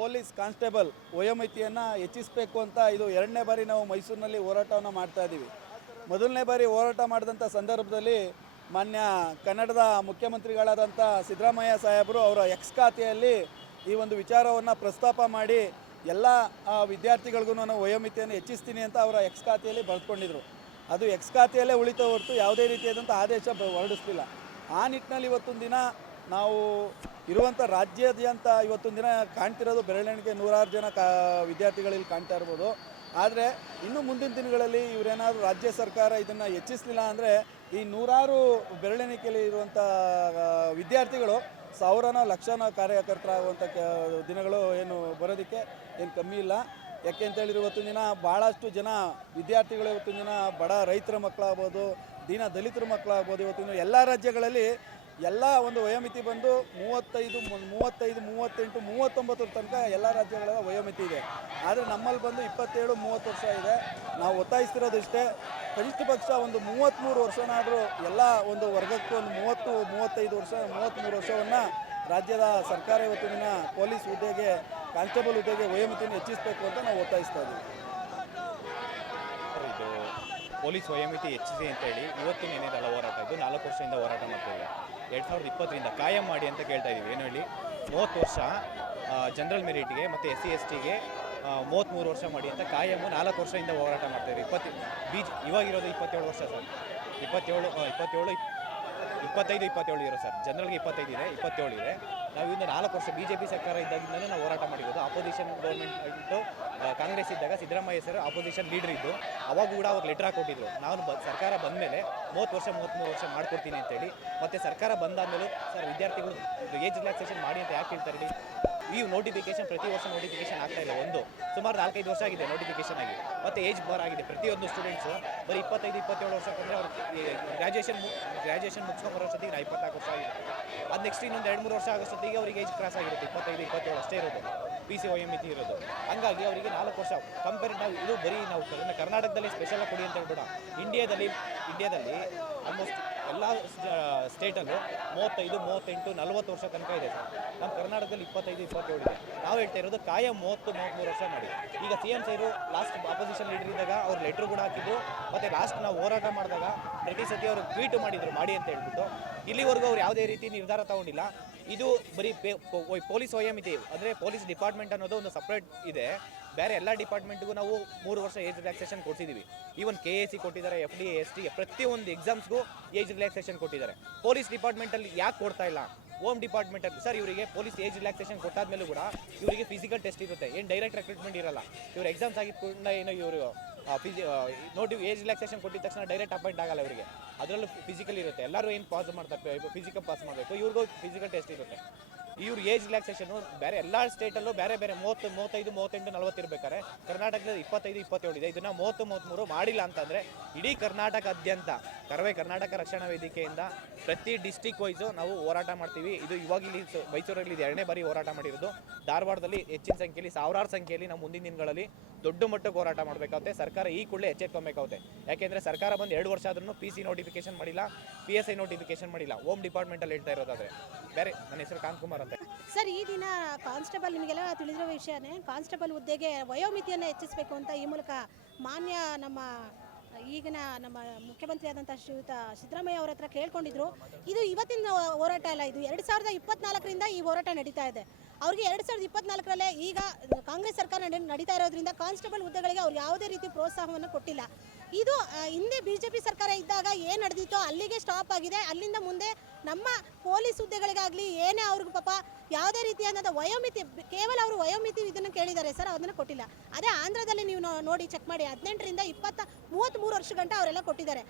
Police constable ವಯೋಮಿತಿಯನ್ನು ಹೆಚ್ಚಿಸಬೇಕು ಅಂತ ಇದು ಎರಡನೇ ಬಾರಿ ನಾವು ಮೈಸೂರಿನಲ್ಲಿ ಹೋರಾಟವನ್ನು ಮಾಡ್ತಾ ಇದ್ದೀವಿ. ಮೊದಲನೇ ಬಾರಿ ಹೋರಾಟ ಮಾಡಿದಂಥ ಸಂದರ್ಭದಲ್ಲಿ ಮಾನ್ಯ ಕನ್ನಡದ ಮುಖ್ಯಮಂತ್ರಿಗಳಾದಂಥ ಸಿದ್ದರಾಮಯ್ಯ ಸಾಹೇಬರು ಅವರ ಎಕ್ಸ್ ಖಾತೆಯಲ್ಲಿ ಈ ಒಂದು ವಿಚಾರವನ್ನು ಪ್ರಸ್ತಾಪ ಮಾಡಿ ಎಲ್ಲ ವಿದ್ಯಾರ್ಥಿಗಳಿಗೂ ನಾನು ವಯೋಮಿತಿಯನ್ನು ಹೆಚ್ಚಿಸ್ತೀನಿ ಅಂತ ಅವರ ಎಕ್ಸ್ ಖಾತೆಯಲ್ಲಿ ಬರೆದುಕೊಂಡಿದ್ರು. ಅದು ಎಕ್ಸ್ ಖಾತೆಯಲ್ಲೇ ಉಳಿತ ಹೊರತು ಯಾವುದೇ ರೀತಿಯಾದಂಥ ಆದೇಶ ಹೊರಡಿಸ್ತಿಲ್ಲ ಆ ನಿಟ್ಟಿನಲ್ಲಿ ಇವತ್ತೊಂದು ದಿನ ನಾವು ಇರುವಂಥ ರಾಜ್ಯಾದ್ಯಂತ ಇವತ್ತೊಂದು ದಿನ ಕಾಣ್ತಿರೋದು ಬೆರಳೆಣಿಕೆ ನೂರಾರು ಜನ ಕಾ ವಿದ್ಯಾರ್ಥಿಗಳಲ್ಲಿ ಕಾಣ್ತಾ ಇರ್ಬೋದು. ಆದರೆ ಇನ್ನು ಮುಂದಿನ ದಿನಗಳಲ್ಲಿ ಇವರೇನಾದರೂ ರಾಜ್ಯ ಸರ್ಕಾರ ಇದನ್ನು ಹೆಚ್ಚಿಸಲಿಲ್ಲ ಅಂದರೆ ಈ ನೂರಾರು ಬೆರಳೆಣಿಕೆಯಲ್ಲಿ ಇರುವಂಥ ವಿದ್ಯಾರ್ಥಿಗಳು ಸಾವಿರನ ಲಕ್ಷನ ಕಾರ್ಯಕರ್ತರಾಗುವಂಥ ಕ, ದಿನಗಳು ಏನು ಬರೋದಕ್ಕೆ ಏನು ಕಮ್ಮಿ ಇಲ್ಲ. ಯಾಕೆ ಅಂತ ಹೇಳಿದ್ರೆ ಇವತ್ತಿನ ದಿನ ಭಾಳಷ್ಟು ಜನ ವಿದ್ಯಾರ್ಥಿಗಳು ಇವತ್ತಿನ ದಿನ ಬಡ ರೈತರ ಮಕ್ಕಳಾಗ್ಬೋದು, ದೀನ ದಲಿತರ ಮಕ್ಕಳಾಗ್ಬೋದು ಇವತ್ತಿನ ಎಲ್ಲ ರಾಜ್ಯಗಳಲ್ಲಿ ಎಲ್ಲ ಒಂದು ವಯೋಮಿತಿ ಬಂದು ಮೂವತ್ತೈದು ಮೂವತ್ತೈದು, ಮೂವತ್ತೆಂಟು, ಮೂವತ್ತೊಂಬತ್ತರ ತನಕ ಎಲ್ಲ ರಾಜ್ಯಗಳ ವಯೋಮಿತಿ ಇದೆ. ಆದರೆ ನಮ್ಮಲ್ಲಿ ಬಂದು ಇಪ್ಪತ್ತೇಳು, ಮೂವತ್ತು ವರ್ಷ ಇದೆ. ನಾವು ಒತ್ತಾಯಿಸ್ತಿರೋದು ಇಷ್ಟೇ ಕನಿಷ್ಠ ಪಕ್ಷ ಒಂದು ಮೂವತ್ತ್ಮೂರು ವರ್ಷನಾದರೂ ಎಲ್ಲ ಒಂದು ವರ್ಗಕ್ಕೂ ಒಂದು ಮೂವತ್ತು, ಮೂವತ್ತೈದು ವರ್ಷ ಮೂವತ್ತ್ಮೂರು ವರ್ಷವನ್ನು ರಾಜ್ಯದ ಸರ್ಕಾರ ಇವತ್ತಿನ ಪೊಲೀಸ್ ಹುದ್ದೆಗೆ, ಕಾನ್ಸ್ಟೇಬಲ್ ಹುದ್ದೆಗೆ ವಯೋಮಿತಿಯನ್ನು ಹೆಚ್ಚಿಸಬೇಕು ಅಂತ ನಾವು ಒತ್ತಾಯಿಸ್ತಾ ಇದ್ದೀವಿ. ಇದು ಪೊಲೀಸ್ ವಯೋಮಿತಿ ಹೆಚ್ಚಿಸಿ ಅಂತೇಳಿ ಇವತ್ತು ಏನಿದಲ್ಲ ಹೋರಾಟ ಇದು ನಾಲ್ಕು ವರ್ಷದಿಂದ ಹೋರಾಟ ಮಾಡ್ತೀವಿ ಎರಡು ಸಾವಿರದ ಇಪ್ಪತ್ತರಿಂದ ಕಾಯಂ ಮಾಡಿ ಅಂತ ಕೇಳ್ತಾ ಇದ್ದೀವಿ. ಏನು ಹೇಳಿ? ಮೂವತ್ತು ವರ್ಷ ಜನರಲ್ ಮೆರಿಟ್ಗೆ ಮತ್ತು ಎಸ್ ಸಿ, ಎಸ್ ಟಿಗೆ ಮೂವತ್ತ್ಮೂರು ವರ್ಷ ಮಾಡಿ ಅಂತ ಕಾಯಂ ನಾಲ್ಕು ವರ್ಷದಿಂದ ಹೋರಾಟ ಮಾಡ್ತಾಯಿದ್ದೀವಿ ಇಪ್ಪತ್ತು ಬೀಚ್ ಇವಾಗಿರೋದು ಇಪ್ಪತ್ತೇಳು ವರ್ಷ ಸರ್. ಇಪ್ಪತ್ತೇಳು ಇಪ್ಪತ್ತೇಳು ಇಪ್- ಇಪ್ಪತ್ತೈದು, ಇಪ್ಪತ್ತೇಳು ಇರೋ ಸರ್. ಜನರಲ್ಗೆ ಇಪ್ಪತ್ತೈದು ಇದೆ, ಇಪ್ಪತ್ತೇಳು ಇದೆ. ನಾವು ಇನ್ನು ನಾಲ್ಕು ವರ್ಷ ಬಿ ಜೆ ಪಿ ಸರ್ಕಾರ ಇದ್ದಾಗಿಂದಲೇ ನಾವು ಹೋರಾಟ ಮಾಡಿರೋದು. ಅಪೋಸಿಷನ್ ಗೌರ್ಮೆಂಟ್ ಇಟ್ಟು ಕಾಂಗ್ರೆಸ್ ಇದ್ದಾಗ ಸಿದ್ದರಾಮಯ್ಯ ಸರ್ ಅಪೋಸಿಷನ್ ಲೀಡರ್ ಇದ್ದು, ಅವಾಗ ಕೂಡ ಅವ್ರು ಲೆಟರ್ ಹಾಕೊಟ್ಟಿದ್ರು. ನಾನು ಬ, ಸರ್ಕಾರ ಬಂದ ಮೇಲೆ ಮೂವತ್ತು ವರ್ಷ ಮೂವತ್ತ್ಮೂರು ವರ್ಷ ಮಾಡ್ಕೊಡ್ತೀನಿ ಅಂತೇಳಿ. ಮತ್ತು ಸರ್ಕಾರ ಬಂದಾದಮೇಲೂ ಸರ್ ವಿದ್ಯಾರ್ಥಿಗಳು ಏಜ್ ರಿಲ್ಯಾಕ್ಸೇಷನ್ ಮಾಡಿ ಅಂತ ಯಾಕೆ ಹೇಳ್ತಾರೆ ಹೇಳಿ ಈ ನೋಟಿಫಿಕೇಶನ್ ಪ್ರತಿ ವರ್ಷ ನೋಟಿಫಿಕೇಶನ್ ಆಗ್ತಾ ಇಲ್ಲ, ಒಂದು. ಸುಮಾರು ನಾಲ್ಕೈದು ವರ್ಷ ಆಗಿದೆ ನೋಟಿಫಿಕೇಶನ್ ಆಗಿ. ಮತ್ತು ಏಜ್ ಬಾರ್ ಆಗಿದೆ. ಪ್ರತಿಯೊಂದು ಸ್ಟೂಡೆಂಟ್ಸು ಬರೀ ಇಪ್ಪತ್ತೈದು, ಇಪ್ಪತ್ತೇಳು ವರ್ಷ ಬಂದರೆ ಅವ್ರು ಗ್ರ್ಯಾಜುಯೇಷನ್ ಗ್ರ್ಯಾಜುಯೇಷನ್ ಮುಗಿಸ್ಕೊಂಡು ಬರೋಷ್ಟೊತ್ತಿಗೆ ನಾ ಇಪ್ಪತ್ನಾಲ್ಕು ವರ್ಷ ಆಗಿದೆ. ಅದು ನೆಕ್ಸ್ಟ್ ಇನ್ನೊಂದು ಎರಡು ಮೂರು ವರ್ಷ ಆಗೋಷ್ಟೊತ್ತಿಗೆ ಅವ್ರಿಗೆ ಏಜ್ ಕ್ರಾಸ್ ಆಗಿರುತ್ತೆ, ಇಪ್ಪತ್ತೈದು, ಇಪ್ಪತ್ತೇಳು ಅಷ್ಟೇ ಇರೋದು. ಪಿ ಸಿ ಒ ಎಂ ಮಿತಿ ಇರೋದು. ಹಂಗಾಗಿ ಅವರಿಗೆ ನಾಲ್ಕು ವರ್ಷ ಕಂಪೇರ್ ನಾವು ಇದು ಬರೀ ನಾವು ಕರ್ನ- ಕರ್ನಾಟಕದಲ್ಲಿ ಸ್ಪೆಷಲ್ ಕೊಡಿ ಅಂತ ಹೇಳ್ಬೇಡ ಇಂಡಿಯಾದಲ್ಲಿ ಇಂಡಿಯಾದಲ್ಲಿ ಆಲ್ಮೋಸ್ಟ್ ಎಲ್ಲ ಸ್ಟೇಟಲ್ಲೂ ಮೂವತ್ತೈದು, ಮೂವತ್ತೆಂಟು, ನಲ್ವತ್ತು ವರ್ಷ ತನಕ ಇದೆ ಸರ್. ನಮ್ಮ ಕರ್ನಾಟಕದಲ್ಲಿ ಇಪ್ಪತ್ತೈದು, ಇಪ್ಪತ್ತೇಳು ಇದೆ. ನಾವು ಹೇಳ್ತಾ ಇರೋದು ಕಾಯಂ ಮೂವತ್ತು ಮೂವತ್ತ್ಮೂರು ವರ್ಷ ಮಾಡಿ. ಈಗ C M sir last opposition leader ಇದ್ದಾಗ ಅವ್ರು ಲೆಟ್ರ್ ಕೂಡ ಹಾಕಿದ್ರು. ಮತ್ತು ಲಾಸ್ಟ್ ನಾವು ಹೋರಾಟ ಮಾಡಿದಾಗ ಪ್ರತಿ ಸತಿ ಅವರು ಟ್ವೀಟ್ ಮಾಡಿದರು, ಮಾಡಿ ಅಂತ ಹೇಳ್ಬಿಟ್ಟು. ಇಲ್ಲಿವರೆಗೂ ಅವ್ರು ಯಾವುದೇ ರೀತಿ ನಿರ್ಧಾರ ತಗೊಂಡಿಲ್ಲ. ಇದು ಬರೀ ಪೇ ಪೊಲೀಸ್ ಒಯ್- ಎಂ ಇದೆ. ಅಂದರೆ ಪೊಲೀಸ್ ಡಿಪಾರ್ಟ್ಮೆಂಟ್ ಅನ್ನೋದು ಒಂದು ಸಪ್ರೇಟ್ ಇದೆ. ಬೇರೆ ಎಲ್ಲ ಡಿಪಾರ್ಟ್ಮೆಂಟ್ಗೂ ನಾವು ಮೂರು ವರ್ಷ ಏಜ್ ರಿಲ್ಯಾಕ್ಸೇಷನ್ ಕೊಡ್ತಿದ್ದೀವಿ ಈವನ್ ಕೆ ಎ ಸಿ ಕೊಟ್ಟಿದ್ದಾರೆ ಎಫ್ ಡಿ ಎಸ್ ಟಿ ಪ್ರತಿಯೊಂದು ಎಕ್ಸಾಮ್ಸ್ಗೂ ಏಜ್ ರಿಲ್ಯಾಕ್ಸೇಷನ್ ಕೊಟ್ಟಿದ್ದಾರೆ. ಪೊಲೀಸ್ ಡಿಪಾರ್ಟ್ಮೆಂಟಲ್ಲಿ ಯಾಕೆ ಕೊಡ್ತಾ ಇಲ್ಲ? ಹೋಮ್ ಡಿಪಾರ್ಟ್ಮೆಂಟಲ್ಲಿ ಸರ್ ಇವರಿಗೆ ಪೊಲೀಸ್ ಏಜ್ ರಿಲ್ಯಾಕ್ಸೇಷನ್ ಕೊಟ್ಟಾದ್ಮೇಲೂ ಕೂಡ ಇವರಿಗೆ ಫಿಸಿಕಲ್ ಟೆಸ್ಟ್ ಇರುತ್ತೆ. ಏನು ಡೈರೆಕ್ಟ್ ರೆಕ್ರೂಟ್ಮೆಂಟ್ ಇರಲ್ಲ. ಇವ್ರು ಎಕ್ಸಾಮ್ಸ್ ಆಗಿದ ಕೂಡ ಏನೋ ಇವರು ಫಿಸಿ ನೋಡಿ ಏಜ್ ರಿಲ್ಯಾಕ್ಸೇಷನ್ ಕೊಟ್ಟಿದ ತಕ್ಷಣ ಡೈರೆಕ್ಟ್ ಅಪಾಯಿಂಟ್ ಆಗಲ್ಲ ಅವರಿಗೆ ಅದರಲ್ಲೂ ಫಿಸಿಕಲ್ ಇರುತ್ತೆ. ಎಲ್ಲರೂ ಏನು ಪಾಸ್ ಮಾಡ್ತಾರೆ ಫಿಸಿಕಲ್ ಪಾಸ್ ಮಾಡಬೇಕು. ಇವ್ರಿಗೂ ಫಿಸಿಕಲ್ ಟೆಸ್ಟ್ ಇರುತ್ತೆ. ಇವ್ರು ಏಜ್ ರಿಲ್ಯಾಕ್ಸೇಷನ್ ಬೇರೆ ಎಲ್ಲ ಸ್ಟೇಟಲ್ಲೂ ಬೇರೆ ಬೇರೆ ಮೂವತ್ತು, ಮೂವತ್ತೈದು, ಮೂವತ್ತೆಂಟು, ನಲವತ್ತು ಇರಬೇಕಾರೆ ಕರ್ನಾಟಕದಲ್ಲಿ ಇಪ್ಪತ್ತೈದು, ಇಪ್ಪತ್ತೇಳು ಇದೆ. ಇದನ್ನ ಮೂವತ್ತು ಮೂವತ್ತ್ಮೂರು ಮಾಡಿಲ್ಲ ಅಂತಂದರೆ ಇಡೀ ಕರ್ನಾಟಕಾದ್ಯಂತ, ಕರವೇ ಕರ್ನಾಟಕ ರಕ್ಷಣಾ ವೇದಿಕೆಯಿಂದ ಪ್ರತಿ ಡಿಸ್ಟಿಕ್ ವೈಸು ನಾವು ಹೋರಾಟ ಮಾಡ್ತೀವಿ. ಇದು ಇವಾಗ ಇಲ್ಲಿ ಮೈಸೂರಲ್ಲಿ ಇದು ಎರಡನೇ ಬಾರಿ ಹೋರಾಟ ಮಾಡಿರೋದು. ಧಾರವಾಡದಲ್ಲಿ ಹೆಚ್ಚಿನ ಸಂಖ್ಯೆಯಲ್ಲಿ, ಸಾವಿರಾರು ಸಂಖ್ಯೆಯಲ್ಲಿ ನಾವು ಮುಂದಿನ ದಿನಗಳಲ್ಲಿ ದೊಡ್ಡ ಮಟ್ಟಕ್ಕೆ ಹೋರಾಟ ಮಾಡಬೇಕಾಗುತ್ತೆ. ಸರ್ಕಾರ ಈ ಕೂಡಲೇ ಎಚ್ಚೆತ್ಕೊಬೇಕಾಗುತ್ತೆ ಯಾಕೆಂದರೆ ಸರ್ಕಾರ ಬಂದು ಎರಡು ವರ್ಷ ಆದ್ರೂ ಪಿ ಸಿ ನೋಟಿಫಿಕೇಶನ್ ಮಾಡಿಲ್ಲ ಪಿ ಎಸ್ ಐ ನೋಟಿಫಿಕೇಶನ್ ಮಾಡಿಲ್ಲ. ಹೋಮ್ ಡಿಪಾರ್ಟ್ಮೆಂಟಲ್ಲಿ ಹೇಳ್ತಾ ಇರೋದಾದ್ರೆ. ಬೇರೆ, ನನ್ನ ಹೆಸರು ಕಾಂತ್ ಕುಮಾರ್ ಅಂತ. ಸರ್, ಈ ದಿನ ಕಾನ್ಸ್ಟೇಬಲ್ ನಿಮಗೆಲ್ಲ ತಿಳಿದಿರೋ ವಿಷಯನೇ, ಕಾನ್ಸ್ಟೇಬಲ್ ಹುದ್ದೆಗೆ ವಯೋಮಿತಿಯನ್ನು ಹೆಚ್ಚಿಸಬೇಕು ಅಂತ ಈ ಮೂಲಕ ಮಾನ್ಯ ನಮ್ಮ ಈಗಿನ ನಮ್ಮ ಮುಖ್ಯಮಂತ್ರಿ ಆದಂಥ ಶ್ರೀಯುತ ಸಿದ್ದರಾಮಯ್ಯ ಅವರ ಹತ್ರ ಕೇಳ್ಕೊಂಡಿದ್ರು. ಇದು ಇವತ್ತಿನ ಹೋರಾಟ ಅಲ್ಲ, ಇದು ಎರಡು ಸಾವಿರದ ಇಪ್ಪತ್ನಾಲ್ಕರಿಂದ ಈ ಹೋರಾಟ ನಡೀತಾ ಇದೆ. ಅವ್ರಿಗೆ ಎರಡು ಸಾವಿರದ ಇಪ್ಪತ್ನಾಲ್ಕರಲ್ಲೇ ಈಗ ಕಾಂಗ್ರೆಸ್ ಸರ್ಕಾರ ನಡೆ- ನಡೀತಾ ಇರೋದ್ರಿಂದ ಕಾನ್ಸ್ಟೇಬಲ್ ಹುದ್ದೆಗಳಿಗೆ ಅವ್ರು ಯಾವುದೇ ರೀತಿ ಪ್ರೋತ್ಸಾಹವನ್ನು ಕೊಟ್ಟಿಲ್ಲ. ಇದು ಹಿಂದೆ ಬಿ ಜೆ ಪಿ ಸರ್ಕಾರ ಇದ್ದಾಗ ಏನು ನಡೆದಿತ್ತೋ ಅಲ್ಲಿಗೆ ಸ್ಟಾಪ್ ಆಗಿದೆ. ಅಲ್ಲಿಂದ ಮುಂದೆ ನಮ್ಮ ಪೊಲೀಸ್ ಹುದ್ದೆಗಳಿಗಾಗಲಿ ಏನೇ ಅವ್ರಿಗೆ ಪಾಪ ಯಾವುದೇ ರೀತಿಯಾದಂಥ ವಯೋಮಿತಿ, ಕೇವಲ ಅವರು ವಯೋಮಿತಿ ಇದನ್ನು ಕೇಳಿದ್ದಾರೆ ಸರ್, ಅದನ್ನು ಕೊಟ್ಟಿಲ್ಲ. ಅದೇ ಆಂಧ್ರದಲ್ಲಿ ನೀವು ನೋಡಿ ಚೆಕ್ ಮಾಡಿ, ಹದಿನೆಂಟರಿಂದ ಇಪ್ಪತ್ತ ಮೂವತ್ತ್ಮೂರು ವರ್ಷ ಗಂಟ ಅವರೆಲ್ಲ ಕೊಟ್ಟಿದ್ದಾರೆ.